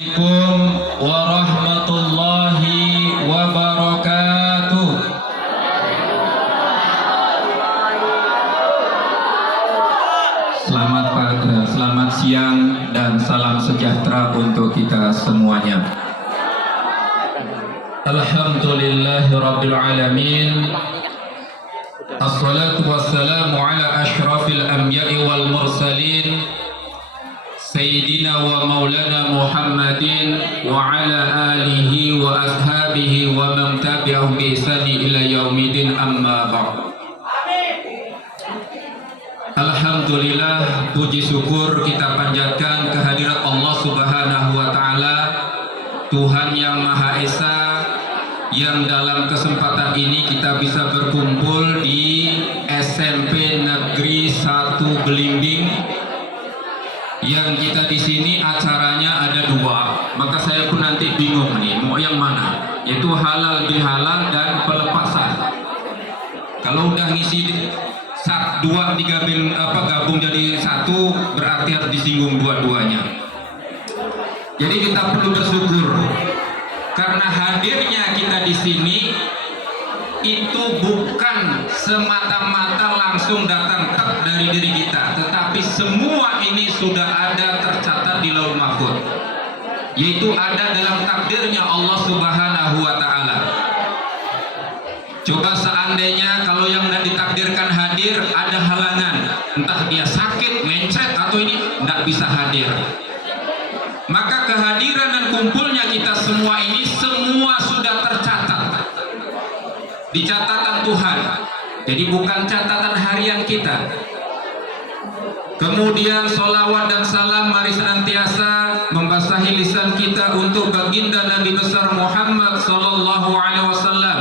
Assalamualaikum warahmatullahi wabarakatuh. Selamat siang dan salam sejahtera untuk kita semuanya. Alhamdulillahirabbil alamin. Assalatu wassalamu ala asyrafil anbiya'i wal mursalin Sayyidina wa maulana Muhammadin wa ala alihi wa ashabihi wa man tabi'ahum bi ihsani ila yaumidin, amma ba'd. Alhamdulillah, puji syukur kita panjatkan kehadirat Allah Subhanahu wa taala, Tuhan yang Maha Esa, yang dalam kesempatan ini kita bisa berkumpul di SMP Negeri 1 Belimbing. Yang kita di sini acaranya ada dua, maka saya pun nanti bingung nih mau yang mana, yaitu halal bihalal dan pelepasan. Kalau udah ngisi dua tiga gabung jadi satu, berarti harus disinggung dua-duanya. Jadi kita perlu bersyukur karena hadirnya kita di sini itu bukan semata-mata langsung datang dari diri kita, tetapi semua ini sudah ada tercatat di Lauhul Mahfuz, yaitu ada dalam takdirnya Allah Subhanahu wa taala. Coba seandainya kalau yang tidak ditakdirkan hadir ada halangan, entah dia sakit, mencret atau ini tidak bisa hadir, maka kehadiran dan kumpulnya kita semua ini semua sudah tercatat di catatan Tuhan. Jadi bukan catatan harian kita. Kemudian sholawat dan salam mari senantiasa membasahi lisan kita untuk baginda Nabi besar Muhammad sallallahu alaihi wasallam,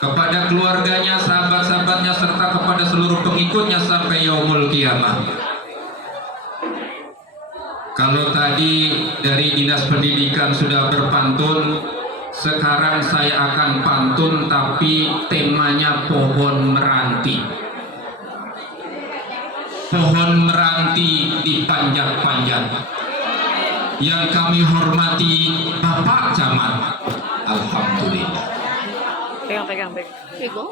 kepada keluarganya, sahabat-sahabatnya, serta kepada seluruh pengikutnya sampai yaumul kiamah. Kalau tadi dari Dinas Pendidikan sudah berpantun, sekarang saya akan pantun tapi temanya pohon meranti. Pohon meranti dipanjat-panjat. Yang kami hormati Bapak Camat, alhamdulillah. Pegang.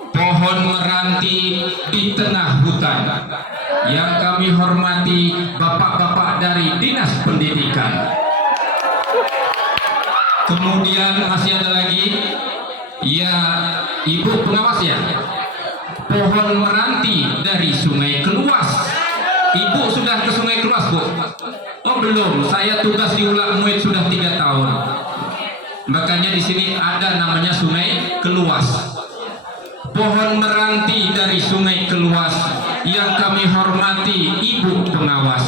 Pohon meranti di tengah hutan. Yang kami hormati bapak-bapak dari Dinas Pendidikan. Kemudian masih ada lagi, ya Ibu pengawas ya. Pohon meranti dari Sungai Keluas. Ibu sudah ke Sungai Keluas, Bu? Oh belum, saya tugas di Ula Muid sudah 3 tahun. Makanya di sini ada namanya Sungai Keluas. Pohon meranti dari Sungai Keluas yang kami hormati Ibu pengawas,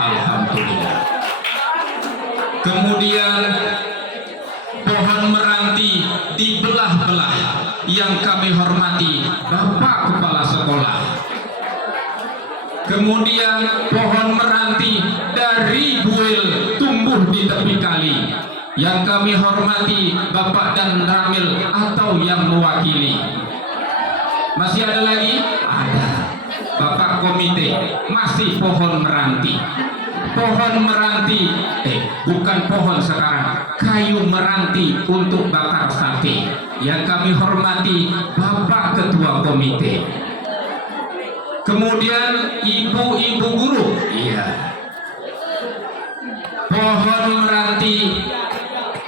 alhamdulillah. Kemudian pohon meranti dibelah-belah yang kami hormati Bapak Kepala Sekolah. Kemudian pohon meranti dari buil tumbuh di tepi kali yang kami hormati Bapak dan Ramil atau yang mewakili. Masih ada lagi? Ada. Bapak komite, masih pohon meranti. Pohon meranti, bukan pohon sekarang, kayu meranti untuk bakar sate yang kami hormati Bapak Ketua Komite. Kemudian ibu-ibu guru, iya. Pohon meranti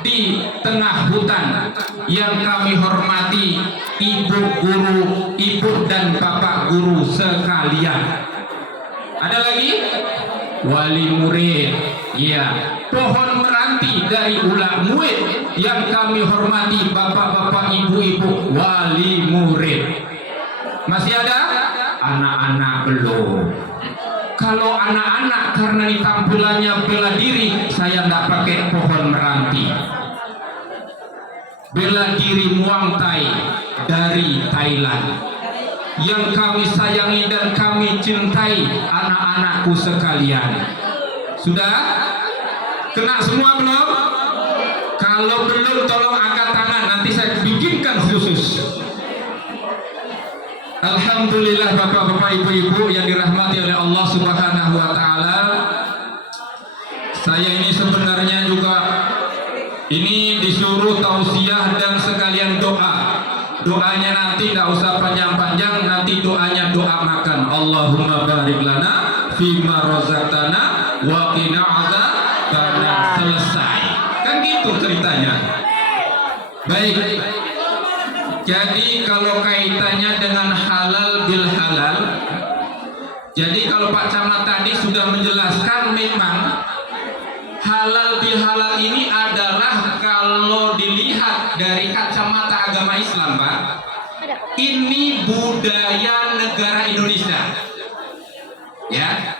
di tengah hutan yang kami hormati ibu guru, ibu dan bapak guru sekalian. Ada lagi? Wali murid, ya. Pohon meranti dari Ula Muid yang kami hormati bapak-bapak, ibu-ibu, wali murid. Masih ada? Anak-anak belum. Kalau anak-anak karena di tampilannya bela diri, saya tidak pakai pohon meranti. Bela diri Muang Thai dari Thailand yang kami sayangi dan kami cintai, anak-anakku sekalian. Sudah? Kena semua belum? Kalau belum tolong angkat tangan, nanti saya bikinkan khusus. Alhamdulillah bapak-bapak, ibu-ibu yang dirahmati oleh Allah Subhanahu wa taala. Saya ini sebenarnya juga Ini disuruh tausiah dan sekalian doa. Doanya nanti nggak usah panjang-panjang, nanti doanya doa makan. Allahumma barik lana fima razaqtana wa qina adzabannar. Selesai. Kan gitu ceritanya. Baik. Jadi kalau kaitannya dengan halal bil halal, jadi kalau Pak Camat tadi sudah menjelaskan, memang halal bil halal ini adalah kalau dilihat dari kacamata agama Islam, Pak, ini budaya negara Indonesia. Ya.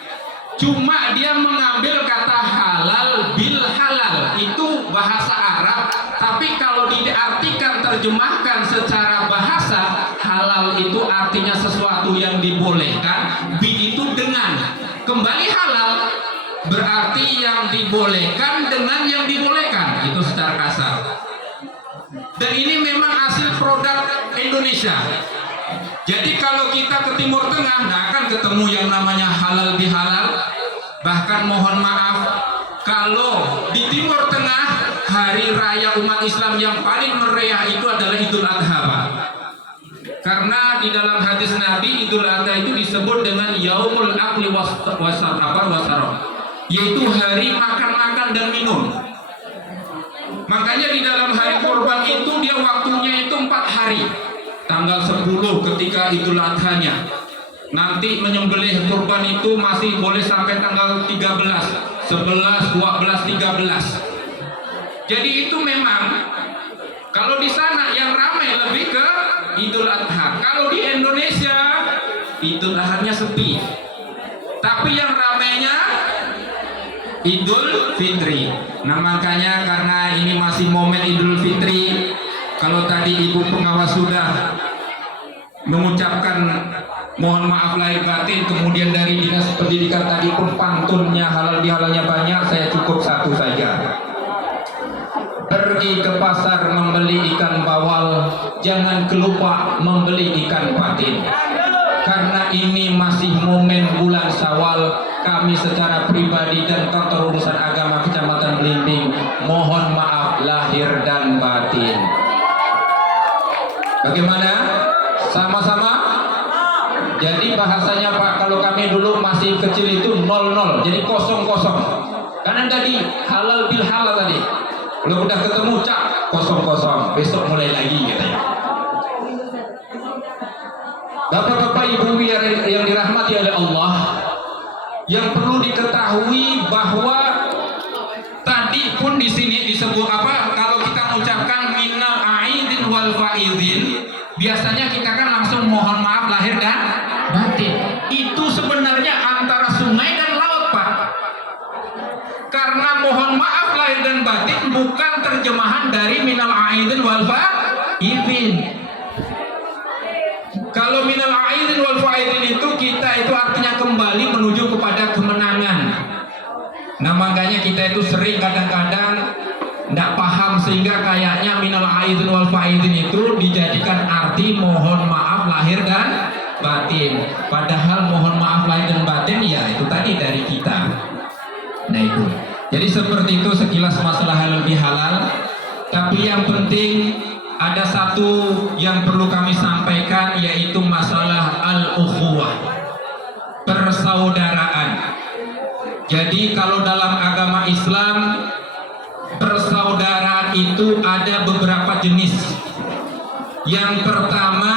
Cuma dia mengambil kata halal bil halal, itu bahasa Arab, tapi kalau diartikan terjemahkan secara bahasa, halal itu artinya sesuatu yang dibolehkan, bi itu dengan, kembali halal berarti yang dibolehkan dengan yang dibolehkan, itu secara kasar. Dan ini memang hasil produk Indonesia. Jadi kalau kita ke Timur Tengah nggak akan ketemu yang namanya halal bihalal. Bahkan mohon maaf, kalau di Timur Tengah hari raya umat Islam yang paling meriah itu adalah Idul Adha, Pak. Karena di dalam hadis Nabi, Idul Adha itu disebut dengan Yaumul Akli Wasarab, yaitu hari makan-makan dan minum. Makanya di dalam hari kurban itu dia waktunya itu 4 hari. Tanggal 10 ketika Idul Adhanya. Nanti menyembelih kurban itu masih boleh sampai tanggal 13, 11, 12, 13. Jadi itu memang kalau di sana yang ramai lebih ke Idul Adha. Kalau di Indonesia Idul Adhanya sepi. Tapi yang ramainya Idul Fitri. Nah makanya karena ini masih momen Idul Fitri, kalau tadi Ibu pengawas sudah mengucapkan mohon maaf lahir batin, kemudian dari Dinas Pendidikan tadi pun pantunnya halal bihalalnya banyak, saya cukup satu saja. Pergi ke pasar membeli ikan bawal, jangan kelupa membeli ikan patin. Karena ini masih momen bulan Syawal, kami secara pribadi dan kantor urusan agama Kecamatan Belimbing mohon maaf lahir dan batin. Bagaimana? Sama-sama? Jadi bahasanya Pak, kalau kami dulu masih kecil itu 00, jadi kosong-kosong. Karena tadi halal bil halal tadi. Kalau udah ketemu cak kosong-kosong, besok mulai lagi katanya. Bapak-bapak ibu yang dirahmati oleh Allah, yang perlu diketahui bahwa tadi pun di sini disebut apa? Kalau kita mengucapkan minal aidin wal faidin, biasanya kita kan langsung mohon maaf lahir dan batin. Itu sebenarnya antara sungai dan laut, Pak. Karena mohon maaf lahir dan batin bukan terjemahan dari minal aidin wal faidin. Kalau minal aidin wal faidin itu kita itu artinya kembali menuju kepada kemenangan. Nah makanya kita itu sering kadang-kadang tidak paham sehingga kayaknya minal aidin wal faidin itu dijadikan arti mohon maaf lahir dan batin. Padahal mohon maaf lahir dan batin ya itu tadi dari kita. Nah itu. Jadi seperti itu sekilas masalah halal bihalal. Tapi yang penting ada satu yang perlu kami sampaikan, yaitu masalah al-ukhuwah, persaudaraan. Jadi kalau dalam agama Islam persaudaraan itu ada beberapa jenis. Yang pertama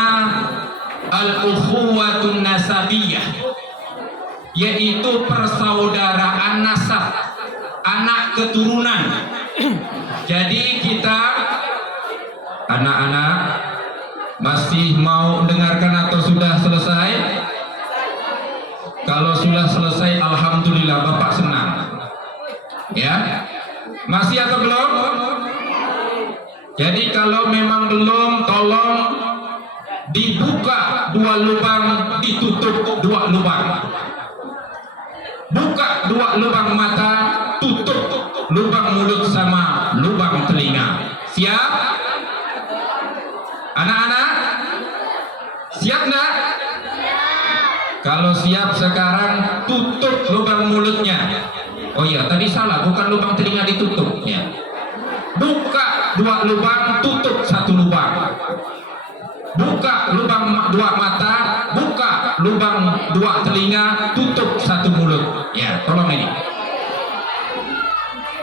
al-ukhuwatun nasabiyah, yaitu persaudaraan nasab, anak keturunan. Jadi kita anak-anak masih mau dengarkan atau sudah selesai? Kalau sudah selesai, alhamdulillah, Bapak senang. Ya, masih atau belum? Jadi kalau memang belum, tolong dibuka 2 lubang, ditutup 2 lubang. Buka 2 lubang mata, tutup lubang mulut sama lubang telinga. Siap? Anak-anak, siap nggak? Kalau siap sekarang tutup lubang mulutnya. Oh iya, tadi salah, bukan lubang telinga ditutup ya. Buka dua lubang, tutup satu lubang. Buka lubang dua mata, buka lubang dua telinga, tutup satu mulut. Ya, tolong ini.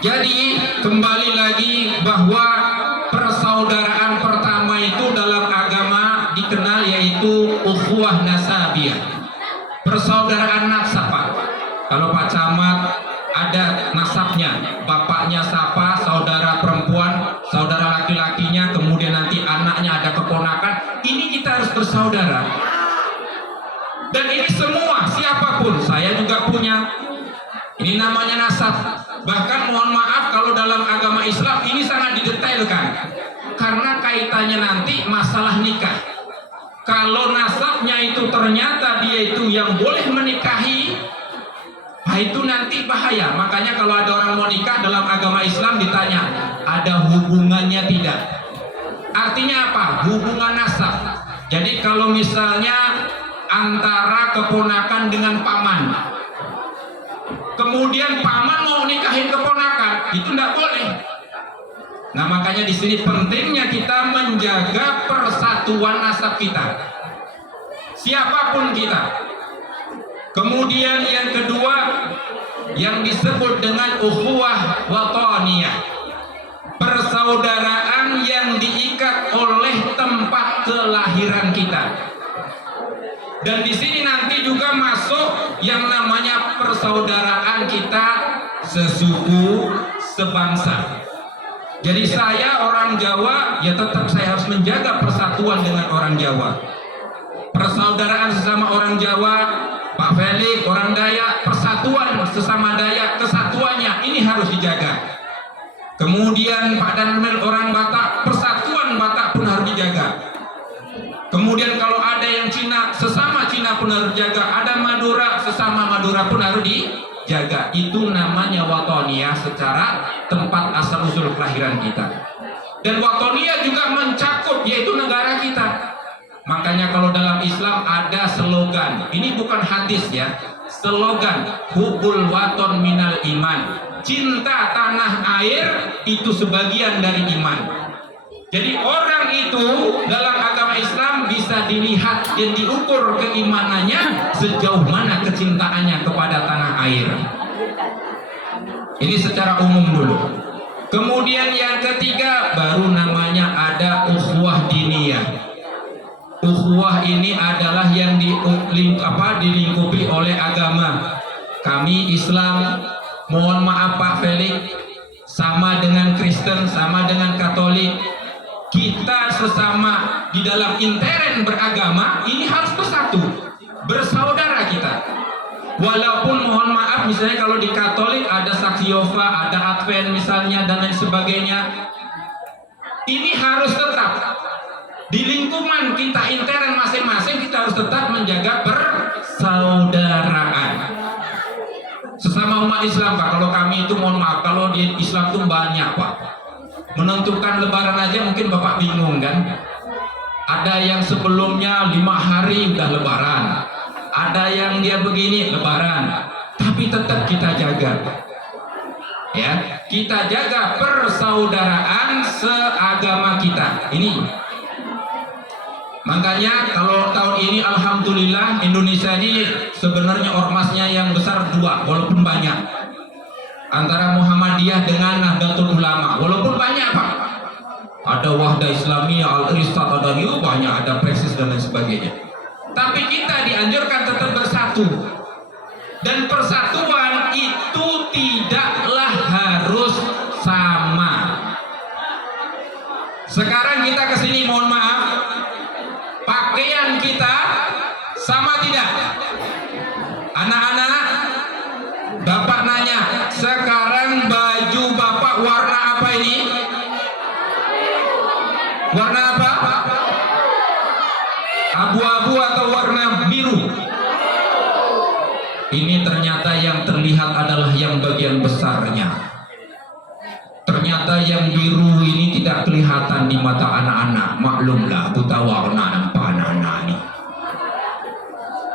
Jadi kembali lagi bahwa persaudaraan pertama itu dalam agama dikenal yaitu ukhuwah nasabiyah. Persaudaraan nasab, Pak. Kalau Pak Camat ada nasabnya, bapaknya siapa, saudara perempuan, saudara laki-lakinya, kemudian nanti anaknya ada keponakan, ini kita harus bersaudara. Dan ini semua, siapapun, saya juga punya. Ini namanya nasab. Bahkan mohon maaf kalau dalam agama Islam ini sangat didetailkan, karena kaitannya nanti masalah nikah. Kalau nasabnya itu ternyata dia itu yang boleh menikahi, nah itu nanti bahaya. Makanya kalau ada orang mau nikah dalam agama Islam ditanya, ada hubungannya tidak? Artinya apa? Hubungan nasab. Jadi kalau misalnya antara keponakan dengan paman, kemudian paman mau nikahin keponakan, itu tidak boleh. Nah makanya di sini pentingnya kita menjaga persatuan nasab kita, siapapun kita. Kemudian yang kedua yang disebut dengan ukhuwah wataniyah, persaudaraan yang diikat oleh tempat kelahiran kita. Dan di sini nanti juga masuk yang namanya persaudaraan kita sesuku, sebangsa. Jadi saya orang Jawa, ya tetap saya harus menjaga persatuan dengan orang Jawa. Persaudaraan sesama orang Jawa, Pak Felix orang Dayak, persatuan sesama Dayak, kesatuannya ini harus dijaga. Kemudian Pak Danmel orang Batak, persatuan Batak pun harus dijaga. Kemudian kalau ada yang Cina, sesama Cina pun harus dijaga. Ada Madura, sesama Madura pun harus dijaga. Itu namanya watoniyah secara tempat asal usul kelahiran kita. Dan watoniyah juga mencakup yaitu negara kita. Makanya kalau dalam Islam ada slogan, ini bukan hadis ya, slogan hubul waton minal iman, cinta tanah air itu sebagian dari iman. Jadi orang itu dalam agama Islam bisa dilihat dan diukur keimanannya sejauh mana kecintaannya kepada tanah air. Ini secara umum dulu. Kemudian yang ketiga baru namanya ada ukhuwah diniyah. Ukhuwah ini adalah yang dilingkupi oleh agama. Kami Islam, mohon maaf Pak Felix, sama dengan Kristen, sama dengan Katolik. Kita sesama di dalam intern beragama ini harus bersatu, bersaudara kita. Walaupun mohon maaf misalnya kalau di Katolik ada saksi Yehova, ada Advent misalnya dan lain sebagainya, ini harus tetap di lingkungan kita intern masing-masing, kita harus tetap menjaga persaudaraan sesama umat Islam Pak. Kalau kami itu mohon maaf, kalau di Islam itu banyak Pak, menentukan lebaran aja mungkin Bapak bingung kan. Ada yang sebelumnya 5 hari udah lebaran, ada yang dia begini lebaran, tapi tetap kita jaga ya, kita jaga persaudaraan seagama kita ini. Makanya kalau tahun ini alhamdulillah Indonesia ini sebenarnya ormasnya yang besar 2 walaupun banyak, antara Muhammadiyah dengan Nahdlatul Ulama, walaupun banyak Pak, ada Wahda Islamiyah, Al-Irsyad, ada banyak, ada Persis dan lain sebagainya. Tapi kita dianjurkan tetap bersatu, dan persatuan itu tidaklah harus sama. Sekarang kita kesini mohon maaf, pakaian kita sama tidak? Anak-anak, Bapak nanya, sekarang baju Bapak warna apa ini? Warna apa? Abu-abu atau warna biru? Ini ternyata yang terlihat adalah yang bagian besarnya. Ternyata yang biru ini tidak kelihatan di mata anak-anak. Maklumlah, buta warna nampak anak-anak ini.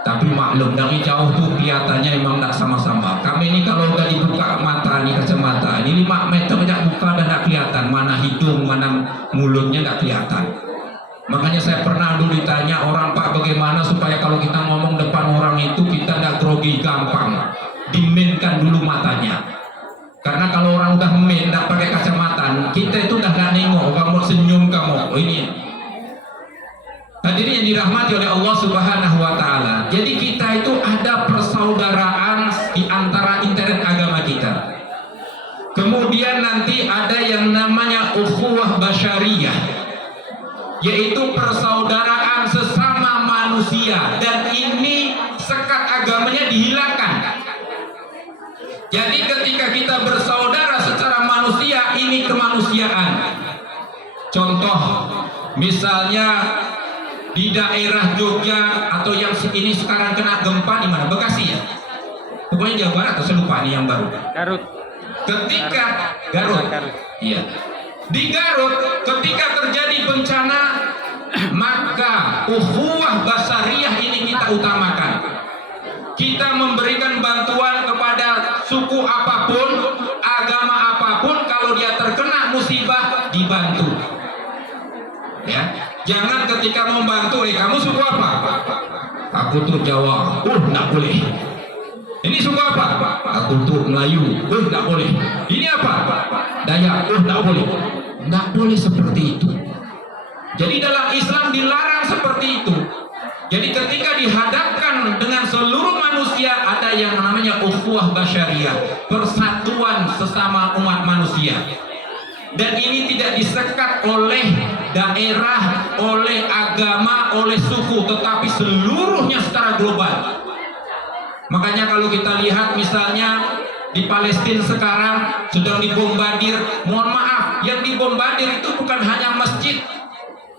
Tapi maklum dari jauh tuh kelihatannya emang tidak sama-sama. Kami ini kalau udah dibuka mata nih, kacamata ini 5 meter aja buka dan tidak kelihatan mana hidung, mana mulutnya nggak kelihatan. Makanya saya pernah dulu ditanya orang, Pak, bagaimana supaya kalau kita ngomong depan orang itu kita nggak grogi gampang. Dimenkan dulu matanya. Karena kalau orang udah men, nggak pakai kacamata, kita itu udah nggak nengok, kamu senyum kamu. Oh ini. Hadirin yang dirahmati oleh Allah Subhanahu wa Ta'ala. Jadi kita itu ada persaudaraan di antara internet agama kita. Kemudian nanti ada yang namanya ukhuwah basyariyah, yaitu persaudaraan sesama manusia, dan ini sekat agamanya dihilangkan. Jadi ketika kita bersaudara secara manusia, ini kemanusiaan. Contoh, misalnya di daerah Jogja atau yang ini sekarang kena gempa di mana? Bekasi ya? Pokoknya Jawa Barat atau saya lupa nih yang baru. Garut. Ketika Garut. Iya. Di Garut ketika terjadi bencana, maka ukhuwah basariyah ini kita utamakan. Kita memberikan bantuan kepada suku apapun, agama apapun, kalau dia terkena musibah dibantu. Ya, jangan ketika membantu, kamu suku apa? Aku tuh Jawa. Nggak boleh. Ini suku apa? Aku tuh Melayu. Nggak boleh. Ini apa? Dayak. Nggak boleh. Nggak boleh seperti itu. Jadi dalam Islam dilarang seperti itu. Jadi ketika dihadapkan dengan seluruh manusia, ada yang namanya ukhuwah basyariyah, persatuan sesama umat manusia. Dan ini tidak disekat oleh daerah, oleh agama, oleh suku, tetapi seluruhnya secara global. Makanya kalau kita lihat misalnya di Palestina sekarang sedang dibombardir, mohon maaf, yang dibombardir itu bukan hanya masjid,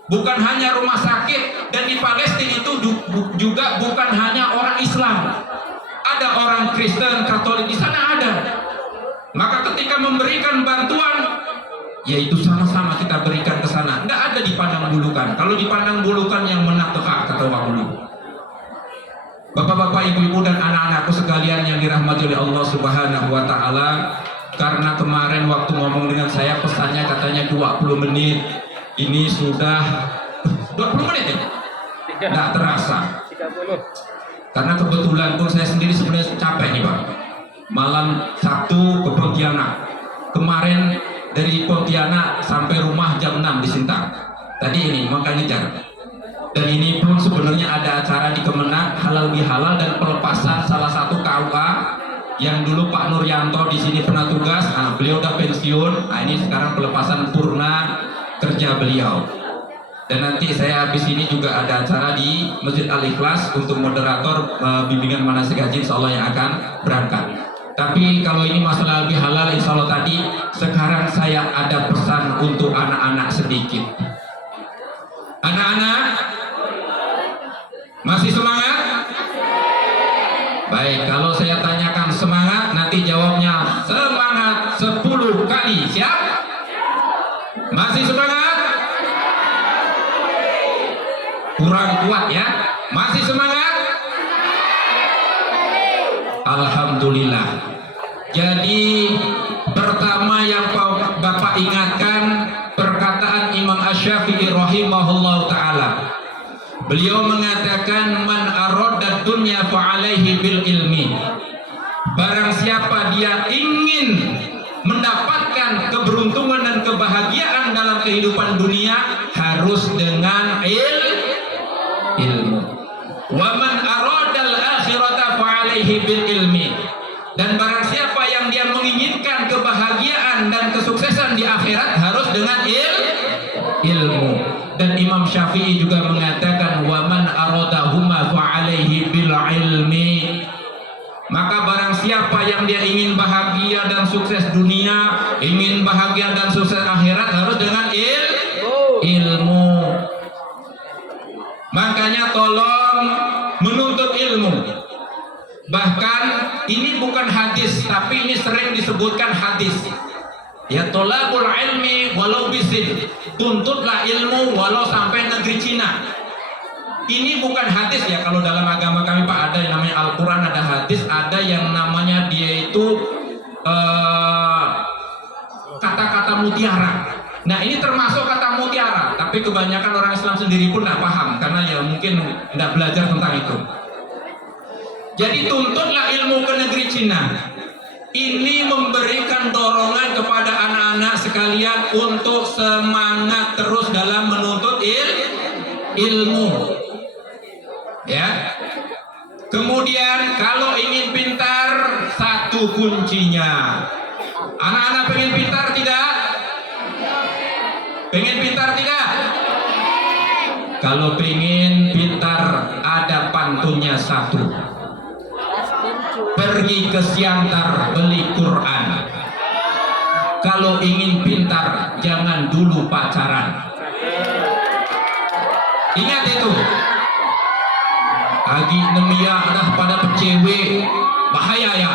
bukan hanya rumah sakit, dan di Palestina itu juga bukan hanya orang Islam, ada orang Kristen, Katolik di sana ada. Maka ketika memberikan bantuan, yaitu sama-sama kita berikan ke sana, nggak ada dipandang bulukan. Kalau dipandang bulukan yang menang tekak, kata orang dulu. Bapak-bapak, ibu-ibu dan anak-anakku sekalian yang dirahmati oleh Allah Subhanahu wa Ta'ala, karena kemarin waktu ngomong dengan saya pesannya katanya 20 menit, ini sudah 20 menit ya? Nggak terasa. 30. Karena kebetulan pun saya sendiri sebenarnya capek nih Pak. Malam Sabtu ke Pontianak. Kemarin dari Pontianak sampai rumah jam 6 di Sintang. Tadi ini makanya jar. Dan ini pun sebenarnya ada acara di Kemenak halal bihalal dan pelepasan salah satu KUA yang dulu Pak Nuryanto di sini pernah tugas. Nah, beliau udah pensiun. Nah, ini sekarang pelepasan purna kerja beliau. Dan nanti saya habis ini juga ada acara di Masjid Al-Ikhlas untuk moderator bimbingan manasik haji, insyaallah yang akan berangkat. Tapi kalau ini masalah lebih halal, insya Allah tadi, sekarang saya ada pesan untuk anak-anak sedikit. Anak-anak, masih semangat? Baik, kalau saya tanyakan semangat, nanti jawabnya semangat 10 kali. Siap? Masih semangat? Kurang kuat ya? Masih semangat? Alhamdulillah. Jadi pertama yang Bapak ingatkan perkataan Imam Asy-Syafi'i rahimahullah ta'ala. Beliau mengatakan man arada dunya fa'alaihi bil ilmi. Barang siapa dia ingin mendapatkan keberuntungan dan kebahagiaan dalam kehidupan dunia, harus dengan ilmu. Wa man aradal akhirata fa'alaihi bil ilmi. Dan barang siapa yang dia menginginkan kebahagiaan dan kesuksesan di akhirat, harus dengan ilmu. Dan Imam Syafi'i juga mengatakan wa man aradahuma fa'alaihi bil ilmi. Maka barang siapa yang dia ingin bahagia dan sukses dunia, ingin bahagia dan sukses akhirat, harus dengan ilmu. Makanya tolong menuntut ilmu. Bahkan ini bukan hadis, tapi ini sering disebutkan hadis. Ya, tolabul ilmi walau bisin, tuntutlah ilmu walau sampai negeri Cina. Ini bukan hadis ya, kalau dalam agama kami Pak ada yang namanya Al-Quran, ada hadis, ada yang namanya dia itu kata-kata mutiara. Nah ini termasuk kata mutiara, tapi kebanyakan orang Islam sendiri pun tidak paham karena ya mungkin tidak belajar tentang itu. Jadi tuntutlah ilmu ke negeri Cina. Ini memberikan dorongan kepada anak-anak sekalian untuk semangat terus dalam menuntut ilmu. Ya. Kemudian kalau ingin pintar, satu kuncinya. Anak-anak pengen pintar tidak? Pengen pintar tidak? Kalau pengen pintar, ada pantunnya satu. Pergi ke Siantar beli Quran. Kalau ingin pintar, jangan dulu pacaran. Ingat itu. Agi nemia dah pada pecewe, bahaya ya.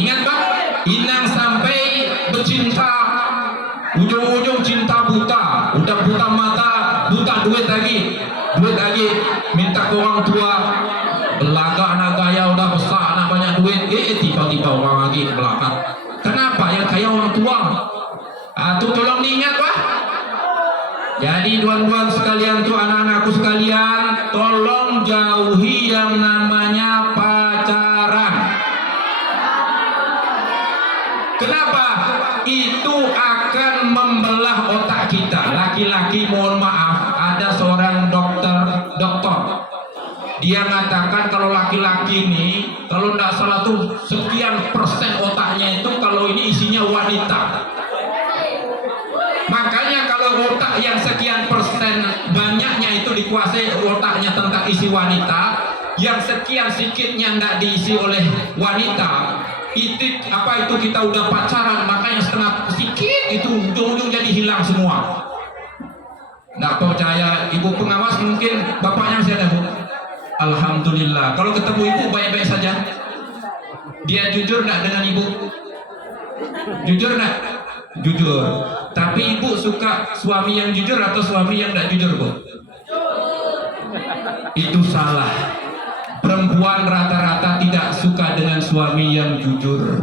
Ingat bang, inang sampai bercinta, ujung-ujung cinta buta, udah buta mata, buta duit lagi, minta ke orang tua, belaga anak gaya udah besar, anak banyak duit, tiba-tiba orang lagi belakang. Kenapa yang kaya orang tua? Tuh tolong diingat pak. Jadi tuan-tuan sekalian tuh anak-anakku sekalian, tolong jauhi yang namanya pacaran. Kenapa? Itu akan membelah otak kita. Laki-laki mohon maaf, ada seorang dokter. Dia mengatakan kalau laki-laki ini, kalau tidak salah tuh sekian persen otaknya itu kalau ini isinya wanita. Makanya kalau otak yang sekian persen banyaknya itu dikuasai otaknya tentang isi wanita, yang sekian sedikitnya tidak diisi oleh wanita, itu apa itu kita udah pacaran, makanya setengah sedikit itu ujung-ujung jadi hilang semua. Tidak percaya ibu pengawas, mungkin bapaknya masih ada bu. Alhamdulillah. Kalau ketemu ibu baik-baik saja. Dia jujur tidak dengan ibu? Jujur tidak? Jujur. Tapi ibu suka suami yang jujur atau suami yang tidak jujur bu? Itu salah. Perempuan rata-rata tidak suka dengan suami yang jujur.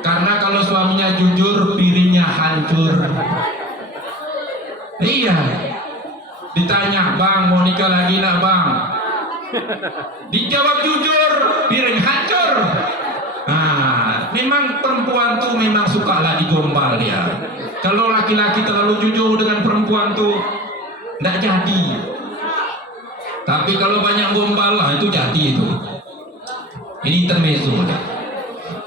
Karena kalau suaminya jujur, piringnya hancur. Iya. Ditanya, bang mau nikah lagi nak bang? Dijawab jujur, piring hancur. Nah, memang perempuan tuh memang suka lah digombal dia. Kalau laki-laki terlalu jujur dengan perempuan tuh tidak jadi. Tapi kalau banyak gombal lah itu jadi itu. Ini intermezzo.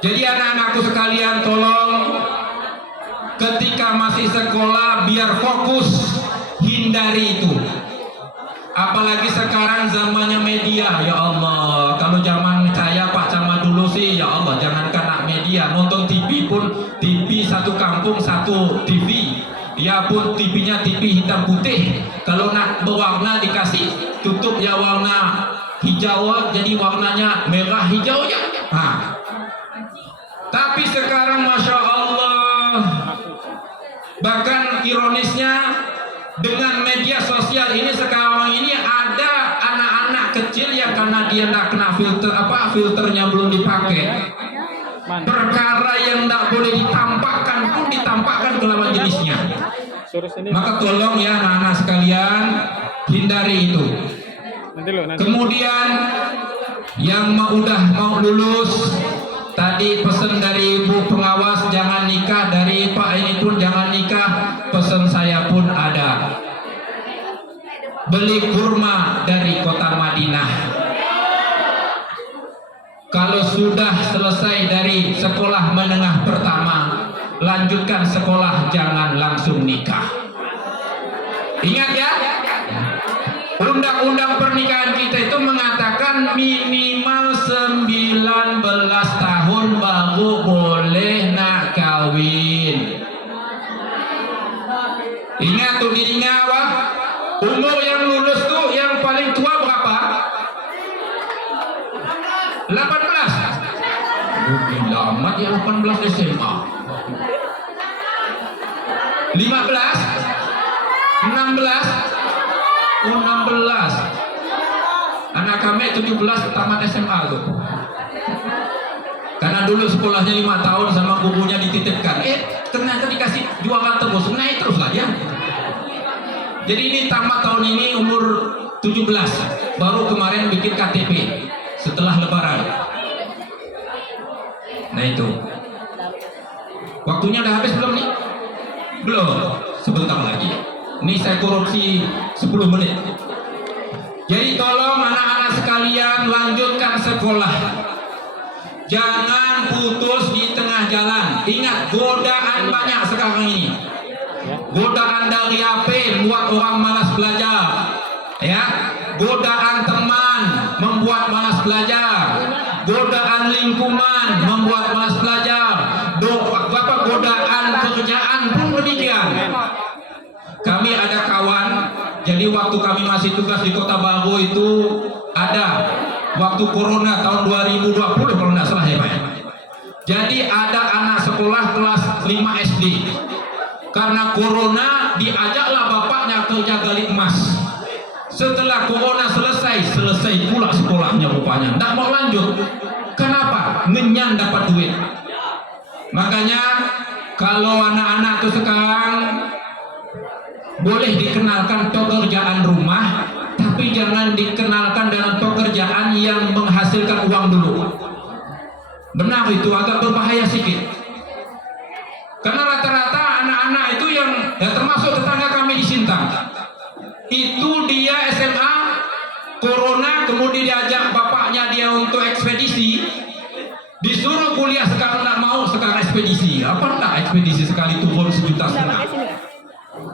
Jadi anak-anakku sekalian tolong ketika masih sekolah biar fokus, hindari itu. Apalagi sekarang zamannya media, ya Allah. Kalau zaman saya Pak Camat dulu sih, ya Allah, jangankan nak media, nonton TV pun TV satu kampung satu TV. Ya pun TV-nya TV hitam putih. Kalau nak berwarna dikasih tutup ya warna hijau, jadi warnanya merah hijau ya. Nah. Tapi sekarang masya Allah, bahkan ironisnya dengan media sosial ini sekarang ini ada anak-anak kecil yang karena dia tidak kena filternya belum dipakai, perkara yang tidak boleh ditampakkan pun ditampakkan ke lawan jenisnya. Maka tolong ya anak-anak sekalian hindari itu. Kemudian yang udah mau lulus, tadi pesan dari ibu pengawas jangan nikah, dari Pak ini pun jangan nikah, pesan saya pun ada. Beli kurma dari kota Madinah. Kalau sudah selesai dari sekolah menengah pertama, lanjutkan sekolah, jangan langsung nikah. Ingat ya, undang-undang pernikahan kita itu mengatakan minimal 19 tahun baru boleh nak kawin. Ingat tuh dirinya wah, umur yang lulus tuh yang paling tua berapa? 18. Gila amat ya 18 SMA. 15, 16, 16. Anak kami 17 tamat SMA tuh. Karena dulu sekolahnya 5 tahun sama gurunya dititipkan. Ternyata dikasih juara terus. Jadi ini tamat tahun ini umur 17, baru kemarin bikin KTP setelah lebaran. Nah itu. Waktunya udah habis belum nih? Belum, sebentar lagi. Ini saya korupsi 10 menit. Jadi tolong anak-anak sekalian lanjutkan sekolah. Jangan putus di tengah jalan. Ingat, godaan banyak sekarang ini. Godaan dari HP membuat orang malas belajar. Ya, godaan teman membuat malas belajar. Godaan lingkungan membuat malas belajar. Godaan pekerjaan pun demikian. Kami ada kawan, jadi waktu kami masih tugas di Kota Baru itu ada waktu corona tahun 2020 kalau tidak salah ya Pak. Jadi ada anak sekolah kelas 5 SD. Karena corona diajaklah bapaknya kerja gali emas. Setelah corona selesai pula sekolahnya rupanya. Tidak mau lanjut. Kenapa? Ngenyan dapat duit. Makanya kalau anak-anak itu sekarang boleh dikenalkan pekerjaan rumah, tapi jangan dikenalkan dengan pekerjaan yang menghasilkan uang dulu. Benar, itu agak berbahaya sedikit. Karena rata-rata anak-anak itu yang termasuk tetangga kami di Sintang, itu dia SMA, corona, kemudian diajak bapaknya dia untuk ekspedisi, disuruh kuliah sekarang tidak mau, sekarang ekspedisi. Apa enggak ekspedisi sekali turun 1,5 juta.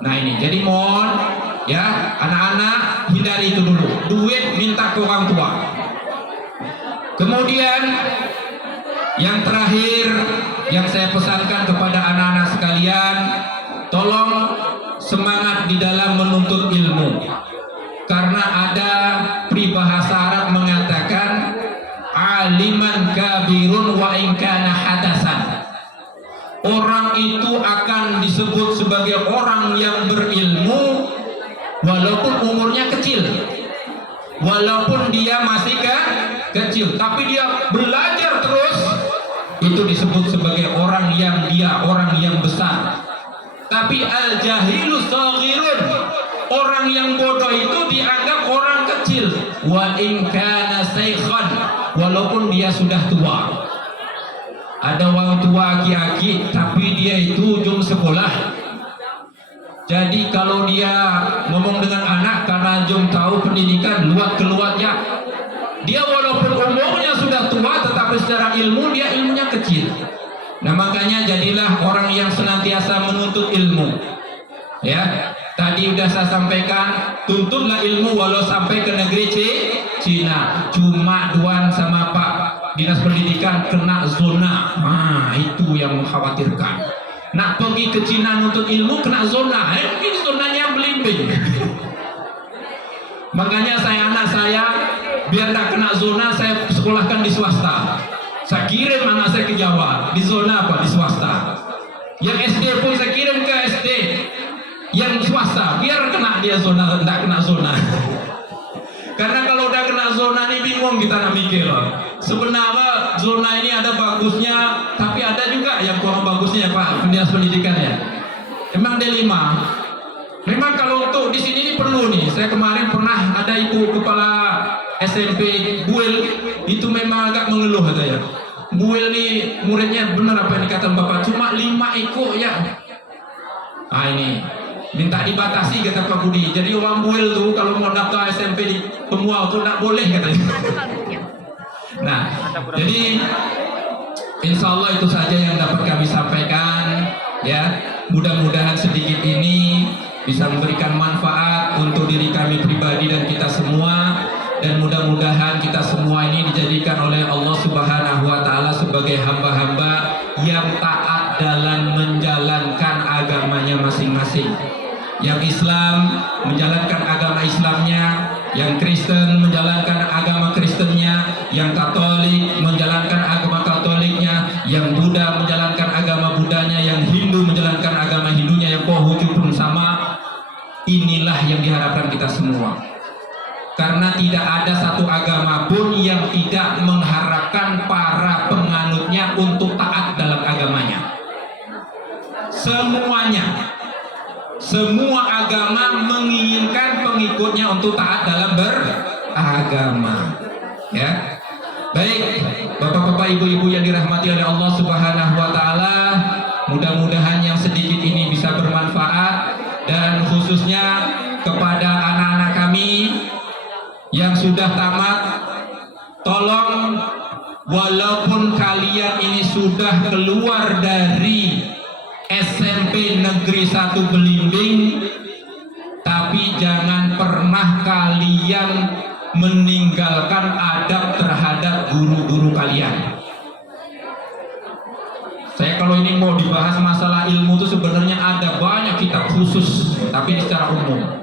Nah ini, jadi mohon ya anak-anak hindari itu dulu. Duit minta ke orang tua. Kemudian yang terakhir yang saya pesankan kepada anak-anak sekalian, tolong semangat di dalam menuntut ilmu. Karena ada peribahasa Arab mengatakan aliman kabirun wa in kana hadasan. Orang itu akan disebut sebagai orang yang berilmu walaupun umurnya kecil, walaupun dia masih kecil, tapi dia belajar terus, itu disebut sebagai orang yang besar. Tapi al jahilu saghirun, orang yang bodoh itu dianggap orang kecil. Wa in kana shaykhan, walaupun dia sudah tua. Ada orang tua aki-aki tapi dia itu ujung sekolah. Jadi kalau dia ngomong dengan anak karena jom tahu pendidikan luat keluarnya, dia walaupun umurnya sudah tua tetapi secara ilmu dia ilmunya kecil. Nah makanya jadilah orang yang senantiasa menuntut ilmu. Ya, tadi udah saya sampaikan, tuntutlah ilmu walau sampai ke negeri Cina. Cuma Duan sama Pak Dinas Pendidikan kena zona. Nah, itu yang mengkhawatirkan. Nak pergi ke Cina nuntut ilmu kena zona. Mungkin zonanya belimbing. Makanya anak saya biar tak kena zona, saya sekolahkan di swasta. Saya kirim anak saya ke Jawa. Di zona apa? Di swasta. Yang SD pun saya kirim ke SD yang swasta, biar kena dia zona, tidak kena zona. Karena kalau udah kena zona ini bingung kita nak mikir. Sebenarnya zona ini ada bagusnya, tapi ada juga yang kurang bagusnya Pak Dinas Pendidikan ya. Memang D5. Memang kalau untuk di sini ini perlu nih. Saya kemarin pernah ada ibu kepala SMP Buel, itu memang agak mengeluh katanya. Buel nih muridnya benar apa yang dikatakan Bapak, cuma 5 ekor ya. Ah ini minta dibatasi kata Pak Budi. Jadi orang Buel tuh kalau mau daftar SMP di Pemuau tuh tidak boleh katanya. Nah, jadi insya Allah itu saja yang dapat kami sampaikan ya. Mudah-mudahan sedikit ini bisa memberikan manfaat untuk diri kami pribadi dan kita semua, dan mudah-mudahan kita semua ini dijadikan oleh Allah Subhanahu wa taala sebagai hamba-hamba yang taat dalam menjalankan agamanya masing-masing. Yang Islam menjalankan agama Islamnya, yang Kristen menjalankan agama Kristennya, yang Katolik menjalankan agama Katoliknya, yang Buddha menjalankan agama Buddhanya, yang Hindu menjalankan agama Hindunya, yang Konghucu pun sama. Inilah yang diharapkan kita semua. Karena tidak ada satu agama pun yang tidak mengharapkan para penganutnya untuk taat dalam agamanya. Semua agama menginginkan pengikutnya untuk taat dalam beragama. Ya. Baik, Bapak-bapak, Ibu-ibu yang dirahmati oleh Allah Subhanahu wa taala, mudah-mudahan yang sedikit ini bisa bermanfaat, dan khususnya kepada anak-anak kami yang sudah tamat, tolong walaupun kalian ini sudah keluar dari SMP Negeri 1 Belimbing, tapi jangan pernah kalian meninggalkan adab terhadap guru-guru kalian. Saya kalau ini mau dibahas masalah ilmu itu sebenarnya ada banyak kitab khusus, tapi secara umum.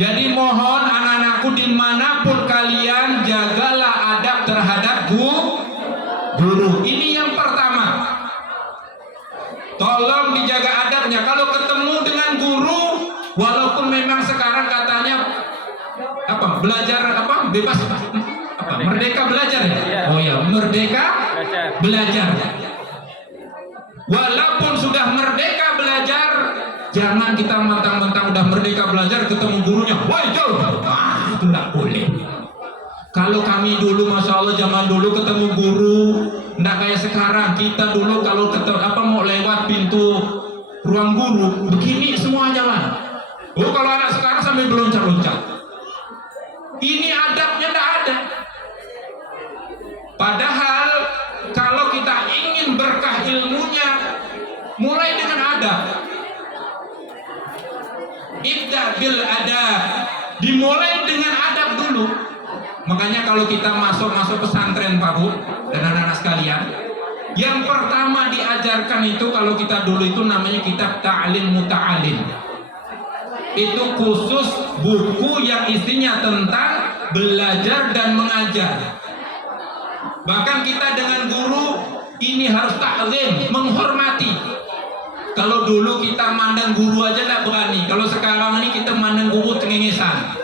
Jadi mohon anak-anakku, dimanapun kalian, jagalah adab terhadap guru. Ini yang pertama. Tolong dijaga adabnya. Kalau ketemu dengan guru, walaupun memang sekarang katanya belajar bebas merdeka belajar ya? Oh ya, merdeka belajar. Walaupun sudah merdeka belajar, jangan kita mentang-mentang udah merdeka belajar ketemu gurunya, wah jauh, itu nggak boleh. Kalau kami dulu, masya Allah, zaman dulu ketemu guru, nggak kayak sekarang. Kita dulu kalau mau lewat pintu ruang guru, begini semua jalan. Oh, kalau anak sekarang sampai beloncat-loncat. Ini adabnya tidak ada. Padahal kalau kita ingin berkah ilmunya, mulai dengan adab. Ibda bil adab, dimulai dengan adab dulu. Makanya kalau kita masuk pesantren, Pak Bu dan anak-anak sekalian, yang pertama diajarkan itu, kalau kita dulu itu namanya kitab Ta'lim Muta'alim. Itu khusus buku yang isinya tentang belajar dan mengajar. Bahkan kita dengan guru ini harus ta'zim, menghormati. Kalau dulu kita mandang guru aja tidak berani, kalau sekarang ini kita mandang guru cengengesan.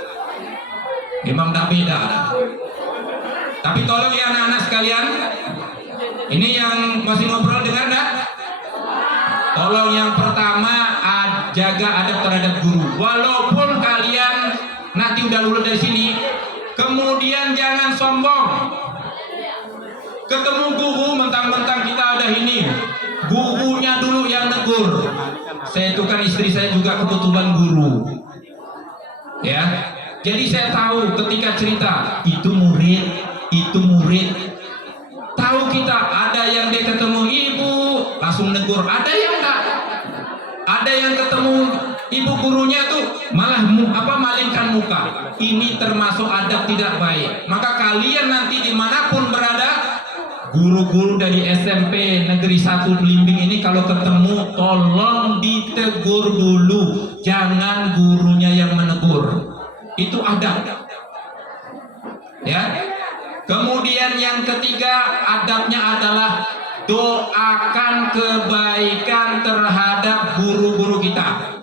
Memang tidak beda. Tapi tolong ya anak-anak sekalian, ini yang masih ngobrol, dengar enggak? Tolong yang pertama, jaga adab terhadap guru. Walaupun kalian nanti udah lulus dari sini, kemudian jangan sombong. Ketemu guru mentang-mentang kita ada ini, gurunya dulu yang negur. Saya itu kan, istri saya juga kebetulan guru, ya. Jadi saya tahu ketika cerita itu murid, tahu kita ada yang dia ketemu ibu langsung negur, ada yang enggak. Ada yang ketemu ibu gurunya tuh malah malingkan muka. Ini termasuk adab tidak baik. Maka kalian nanti dimanapun berada, guru-guru dari SMP Negeri 1 Belimbing ini kalau ketemu, tolong ditegur dulu, jangan gurunya yang menegur. Itu adab, ya. Kemudian yang ketiga, adabnya adalah doakan kebaikan terhadap guru-guru kita.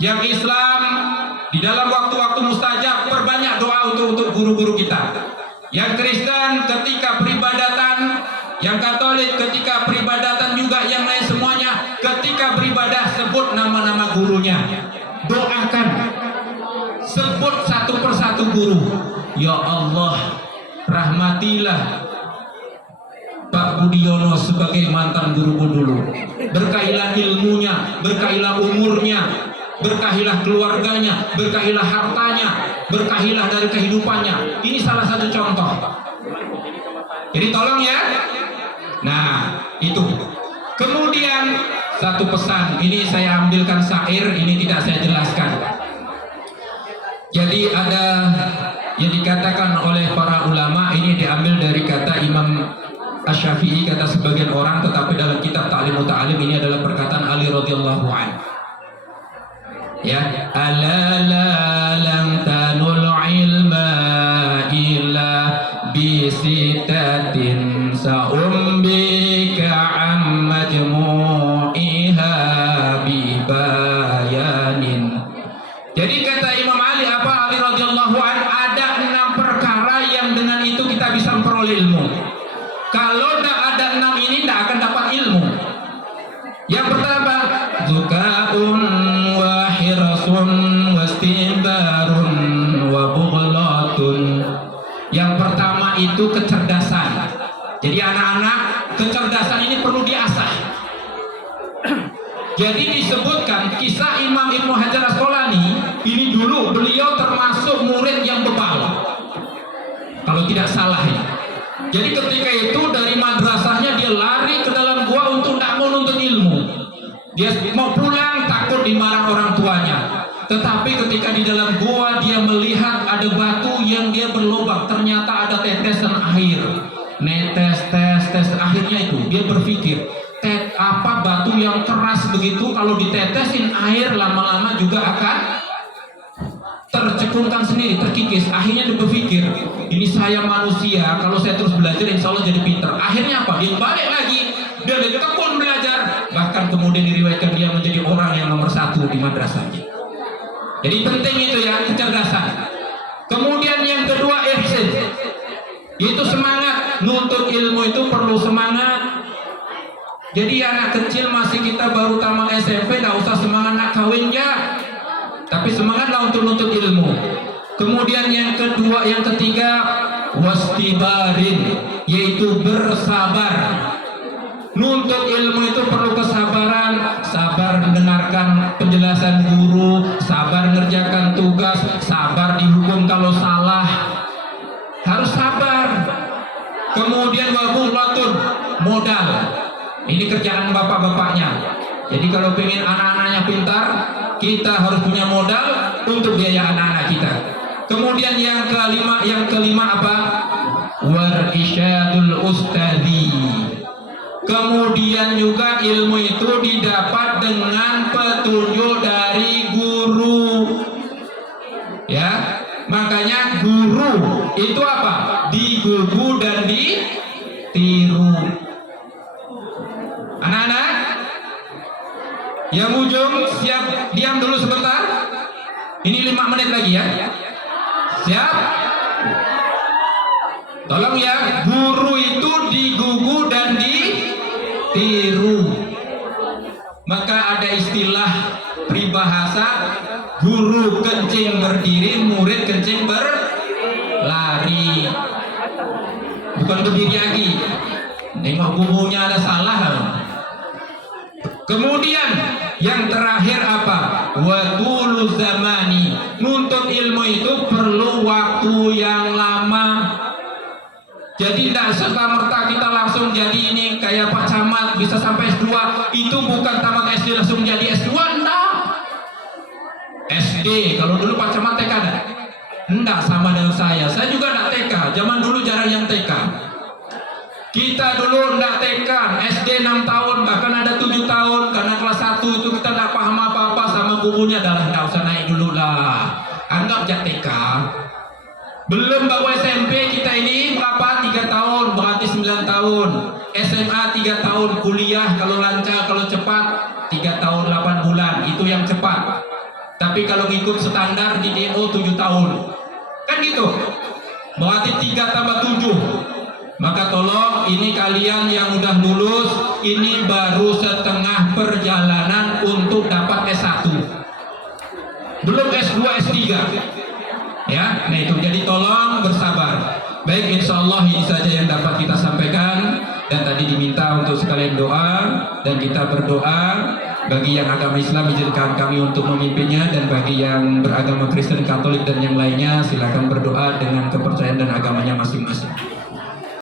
Yang Islam di dalam waktu-waktu mustajab, perbanyak doa untuk guru-guru kita. Yang Kristen ketika peribadatan, yang Katolik ketika peribadatan juga, yang lain semuanya ketika beribadah sebut nama-nama gurunya. Doakan, sebut satu persatu guru. Ya Allah, rahmatilah Pak Budiono sebagai mantan guruku dulu. Berkahilah ilmunya, berkahilah umurnya, berkahilah keluarganya, berkahilah hartanya, berkahilah dari kehidupannya. Ini salah satu contoh. Jadi tolong ya. Nah, itu. Kemudian satu pesan, ini saya ambilkan syair, ini tidak saya jelaskan. Jadi ada yang dikatakan oleh para ulama, ini diambil dari kata Imam Asy-Syafi'i, kata sebagian orang, tetapi dalam kitab Ta'lim Muta'alim ini adalah perkataan Ali radhiyallahu anhu. Ya, ala la lam tanul ilma illa bi sitatin sa'umbika am majmu'iha bi bayanin. Jadi kata Imam Ali, Ali radhiyallahu anhu, ada 6 perkara yang dengan itu kita bisa memperoleh ilmu. Kalau tidak ada 6 ini, tidak akan dapat ilmu. Yang pertama, zukaun wa itu kecerdasan. Jadi anak-anak, kecerdasan ini perlu diasah. Jadi disebutkan kisah Imam Ibnu Hajar Asqalani ini, dulu beliau termasuk murid yang bebal, kalau tidak salah ya. Jadi ketika itu dari madrasahnya dia lari ke dalam gua untuk tidak mau nuntut ilmu. Dia mau pulang takut dimarah orang tuanya. Tetapi ketika di dalam gua dia melihat ada batu yang dia berlubang, ternyata ada tetesan air. Netes, akhirnya itu dia berpikir, apa batu yang keras begitu kalau ditetesin air lama-lama juga akan tercekunkan sendiri, terkikis. Akhirnya dia berpikir, ini saya manusia, kalau saya terus belajar insya Allah jadi pintar. Akhirnya apa? Dia balik lagi, dia tekun belajar. Bahkan kemudian diriwayatkan dia menjadi orang yang nomor 1 di madrasahnya. Jadi penting itu ya, kecerdasan. Kemudian yang kedua, ihsan. Itu semangat. Nuntut ilmu itu perlu semangat. Jadi anak kecil masih kita baru tamat SMP, tidak usah semangat nak kawin ya, tapi semangatlah untuk nuntut ilmu. Kemudian yang kedua, yang ketiga, wastibarin, yaitu bersabar. Nuntut ilmu itu perlu kesabaran, sabar mendengarkan penjelasan guru, sabar mengerjakan tugas, sabar dihukum kalau salah, harus sabar. Kemudian wabulatun, modal. Ini kerjaan bapak-bapaknya. Jadi kalau pengen anak-anaknya pintar, kita harus punya modal untuk biaya anak-anak kita. Kemudian yang kelima apa? Warisyadul ustadzi. Kemudian juga ilmu itu didapat dengan petunjuk dari guru. Ya, makanya guru itu apa? Digugu dan ditiru. Anak-anak yang ujung siap diam dulu sebentar. Ini 5 menit lagi ya. Siap? Tolong ya, guru itu digugu dan ditiru. Maka ada istilah peribahasa, guru kencing berdiri, murid kencing berlari. Bukan berdiri lagi. Nengok bukunya ada salah. Kemudian yang terakhir apa? Watulu zamani. Nuntut ilmu itu perlu waktu yang lama. Jadi tidak serta-merta kita langsung jadi ini kayak Pak Camat bisa sampai S2. Itu bukan tamat SD langsung jadi S2, enggak. SD, kalau dulu Pak Camat TK ada? Enggak, sama dengan saya. Saya juga enggak TK. Zaman dulu jarang yang TK. Kita dulu enggak TK, SD 6 tahun, bahkan ada 7 tahun. Karena kelas 1 itu kita enggak paham apa-apa sama gurunya. Dah enggak usah naik dulu lah. Anggap jak TK. Belum bawa SMP kita ini berapa? 3 tahun, berarti 9 tahun. SMA 3 tahun, kuliah kalau lancar, kalau cepat 3 tahun 8 bulan, itu yang cepat. Tapi kalau ngikut standar di DO 7 tahun. Kan gitu. Berarti 3 tambah 7. Maka tolong ini kalian yang udah lulus, ini baru setengah perjalanan untuk dapat S1. Belum S2, S3. Ya, nah itu, jadi tolong bersabar. Baik, insya Allah ini saja yang dapat kita sampaikan. Dan tadi diminta untuk sekalian doa, dan kita berdoa bagi yang agama Islam izinkan kami untuk memimpinnya, dan bagi yang beragama Kristen, Katolik dan yang lainnya silakan berdoa dengan kepercayaan dan agamanya masing-masing.